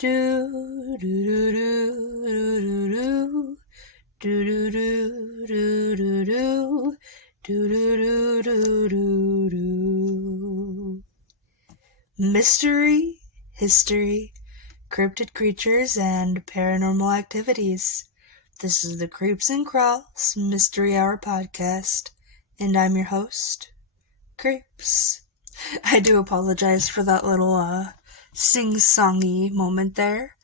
Do do do do do do do do do do do do do do. Mystery, history, cryptid creatures, and paranormal activities. This is the Creeps and Crawls Mystery Hour podcast, and I'm your host, Creeps. I do apologize for that little sing-songy moment there.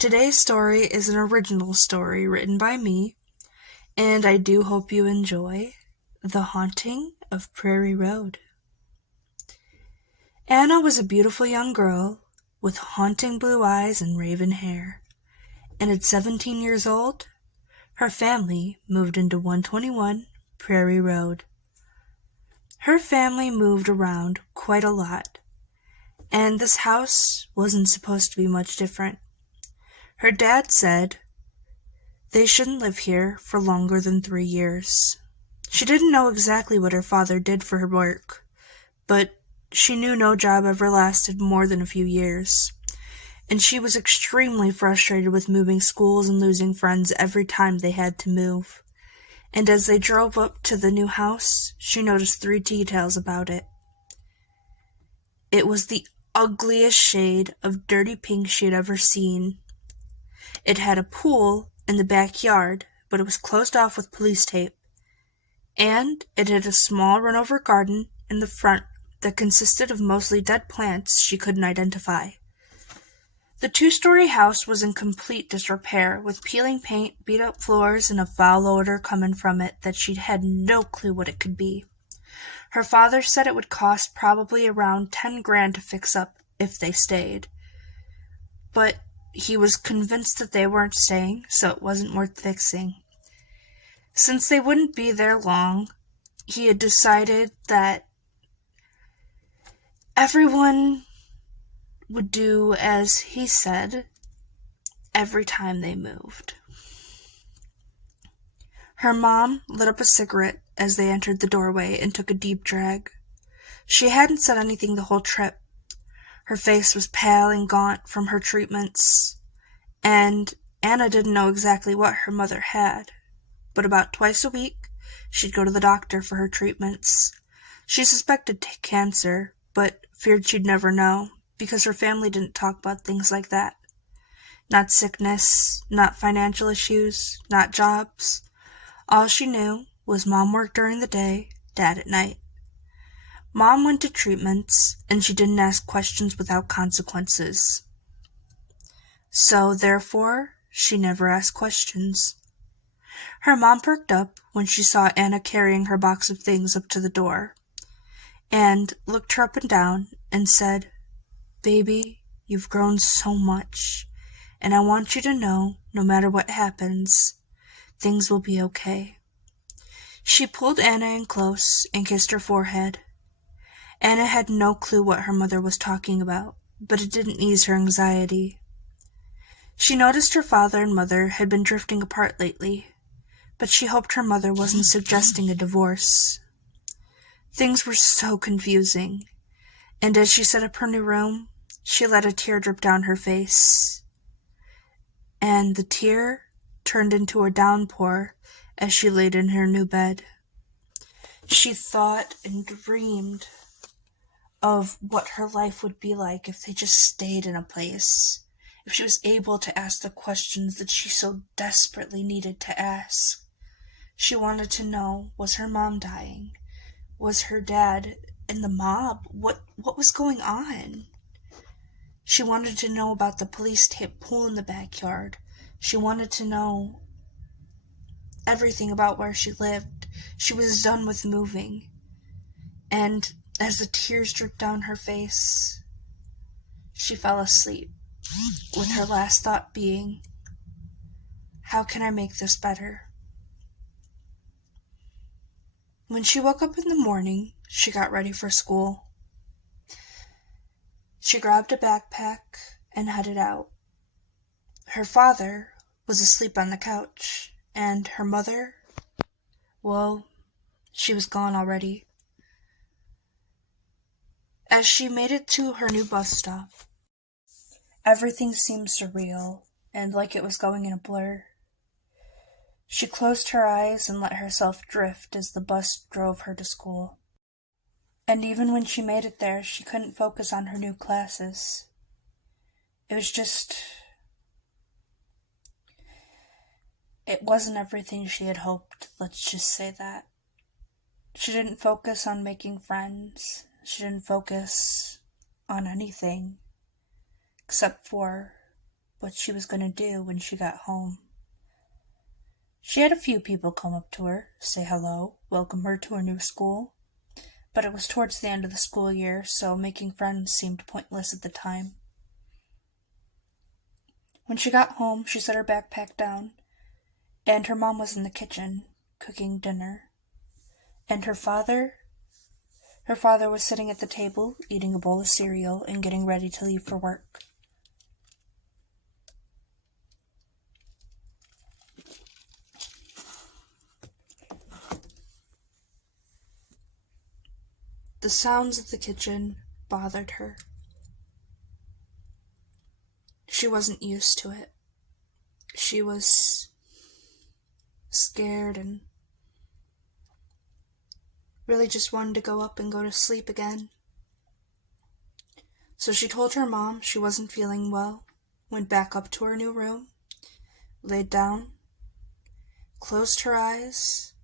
Today's story is an original story written by me, and I do hope you enjoy The Haunting of Prairie Road. Anna was a beautiful young girl with haunting blue eyes and raven hair, and at 17 years old, her family moved into 121 Prairie Road. Her family moved around quite a lot, and this house wasn't supposed to be much different. Her dad said they shouldn't live here for longer than 3 years. She didn't know exactly what her father did for her work, but she knew no job ever lasted more than a few years, and she was extremely frustrated with moving schools and losing friends every time they had to move. And as they drove up to the new house, she noticed 3 details about it. It was the ugliest shade of dirty pink she had ever seen. It had a pool in the backyard, but it was closed off with police tape. And it had a small run-over garden in the front that consisted of mostly dead plants she couldn't identify. The 2-story house was in complete disrepair, with peeling paint, beat-up floors, and a foul odor coming from it that she'd had no clue what it could be. Her father said it would cost probably around $10,000 to fix up if they stayed. But he was convinced that they weren't staying, so it wasn't worth fixing. Since they wouldn't be there long, he had decided that everyone would do as he said every time they moved. Her mom lit up a cigarette as they entered the doorway and took a deep drag. She hadn't said anything the whole trip. Her face was pale and gaunt from her treatments, and Anna didn't know exactly what her mother had. But about twice a week, she'd go to the doctor for her treatments. She suspected cancer, but feared she'd never know, because her family didn't talk about things like that. Not sickness, not financial issues, not jobs. All she knew was Mom worked during the day, Dad at night. Mom went to treatments, and she didn't ask questions without consequences. So, therefore, she never asked questions. Her mom perked up when she saw Anna carrying her box of things up to the door, and looked her up and down and said, "Baby, you've grown so much, and I want you to know, no matter what happens, things will be okay." She pulled Anna in close and kissed her forehead. Anna had no clue what her mother was talking about, but it didn't ease her anxiety. She noticed her father and mother had been drifting apart lately, but she hoped her mother wasn't suggesting a divorce. Things were so confusing, and as she set up her new room, she let a tear drip down her face. And the tear turned into a downpour as she laid in her new bed. She thought and dreamed of what her life would be like if they just stayed in a place, if she was able to ask the questions that she so desperately needed to ask. She wanted to know, was her mom dying? Was her dad in the mob? What was going on? She wanted to know about the police tape pool in the backyard. She wanted to know everything about where she lived. She was done with moving. And as the tears dripped down her face, she fell asleep, with her last thought being, "How can I make this better?" When she woke up in the morning, she got ready for school. She grabbed a backpack and headed out. Her father was asleep on the couch, and her mother, well, she was gone already. As she made it to her new bus stop, Everything seemed surreal, and like it was going in a blur. She closed her eyes and let herself drift as the bus drove her to school. And even when she made it there, she couldn't focus on her new classes. It was just... It wasn't everything she had hoped, let's just say that. She didn't focus on making friends. She didn't focus on anything except for what she was going to do when she got home. She had a few people come up to her, say hello, welcome her to her new school, but it was towards the end of the school year, so making friends seemed pointless at the time. When she got home, she set her backpack down, and her mom was in the kitchen, cooking dinner. And her father was sitting at the table, eating a bowl of cereal and getting ready to leave for work. The sounds of the kitchen bothered her. She wasn't used to it. She was scared and really just wanted to go up and go to sleep again. So she told her mom she wasn't feeling well, went back up to her new room, laid down, closed her eyes,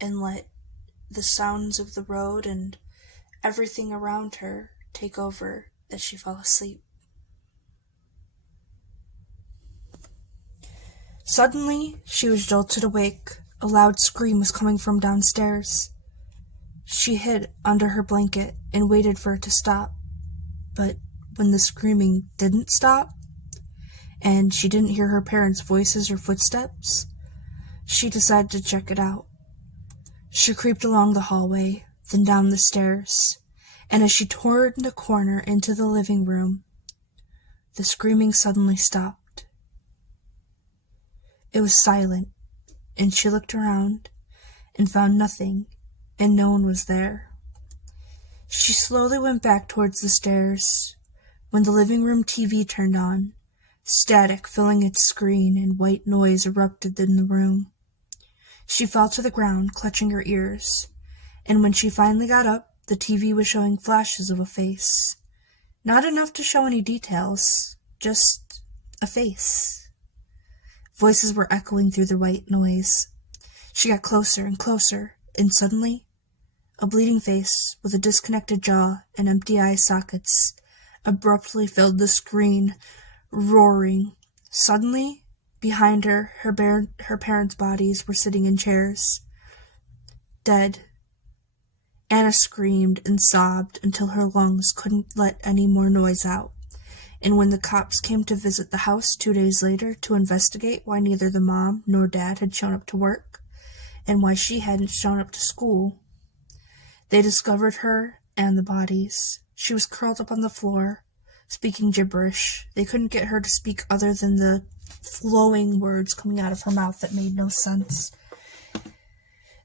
and let the sounds of the road and everything around her take over as she fell asleep. Suddenly, she was jolted awake. A loud scream was coming from downstairs. She hid under her blanket and waited for it to stop. But when the screaming didn't stop, and she didn't hear her parents' voices or footsteps, she decided to check it out. She creeped along the hallway, then down the stairs, and as she turned a corner into the living room, the screaming suddenly stopped. It was silent, and she looked around and found nothing, and no one was there. She slowly went back towards the stairs when the living room TV turned on, static filling its screen, and white noise erupted in the room. She fell to the ground, clutching her ears, and when she finally got up, the TV was showing flashes of a face. Not enough to show any details, just a face. Voices were echoing through the white noise. She got closer and closer, and suddenly, a bleeding face with a disconnected jaw and empty eye sockets abruptly filled the screen, roaring. Suddenly, behind her, her parents' bodies were sitting in chairs, dead. Anna screamed and sobbed until her lungs couldn't let any more noise out. And when the cops came to visit the house 2 days later to investigate why neither the mom nor dad had shown up to work, and why she hadn't shown up to school, they discovered her and the bodies. She was curled up on the floor, speaking gibberish. They couldn't get her to speak other than the flowing words coming out of her mouth that made no sense.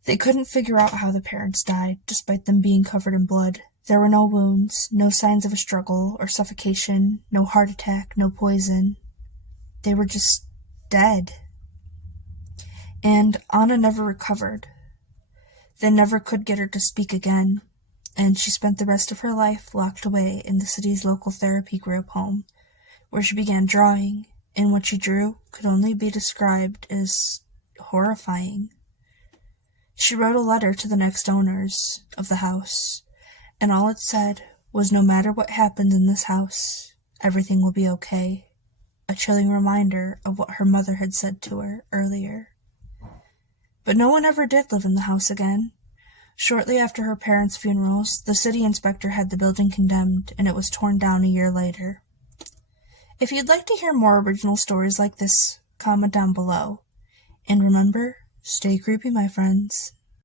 They couldn't figure out how the parents died, despite them being covered in blood. There were no wounds, no signs of a struggle or suffocation, no heart attack, no poison. They were just dead. And Anna never recovered. They never could get her to speak again, and she spent the rest of her life locked away in the city's local therapy group home, where she began drawing, and what she drew could only be described as horrifying. She wrote a letter to the next owners of the house, and all it said was, "No matter what happens in this house, everything will be okay," a chilling reminder of what her mother had said to her earlier. But no one ever did live in the house again. Shortly after her parents' funerals, the city inspector had the building condemned, and it was torn down a year later. If you'd like to hear more original stories like this, comment down below. And remember, stay creepy, my friends.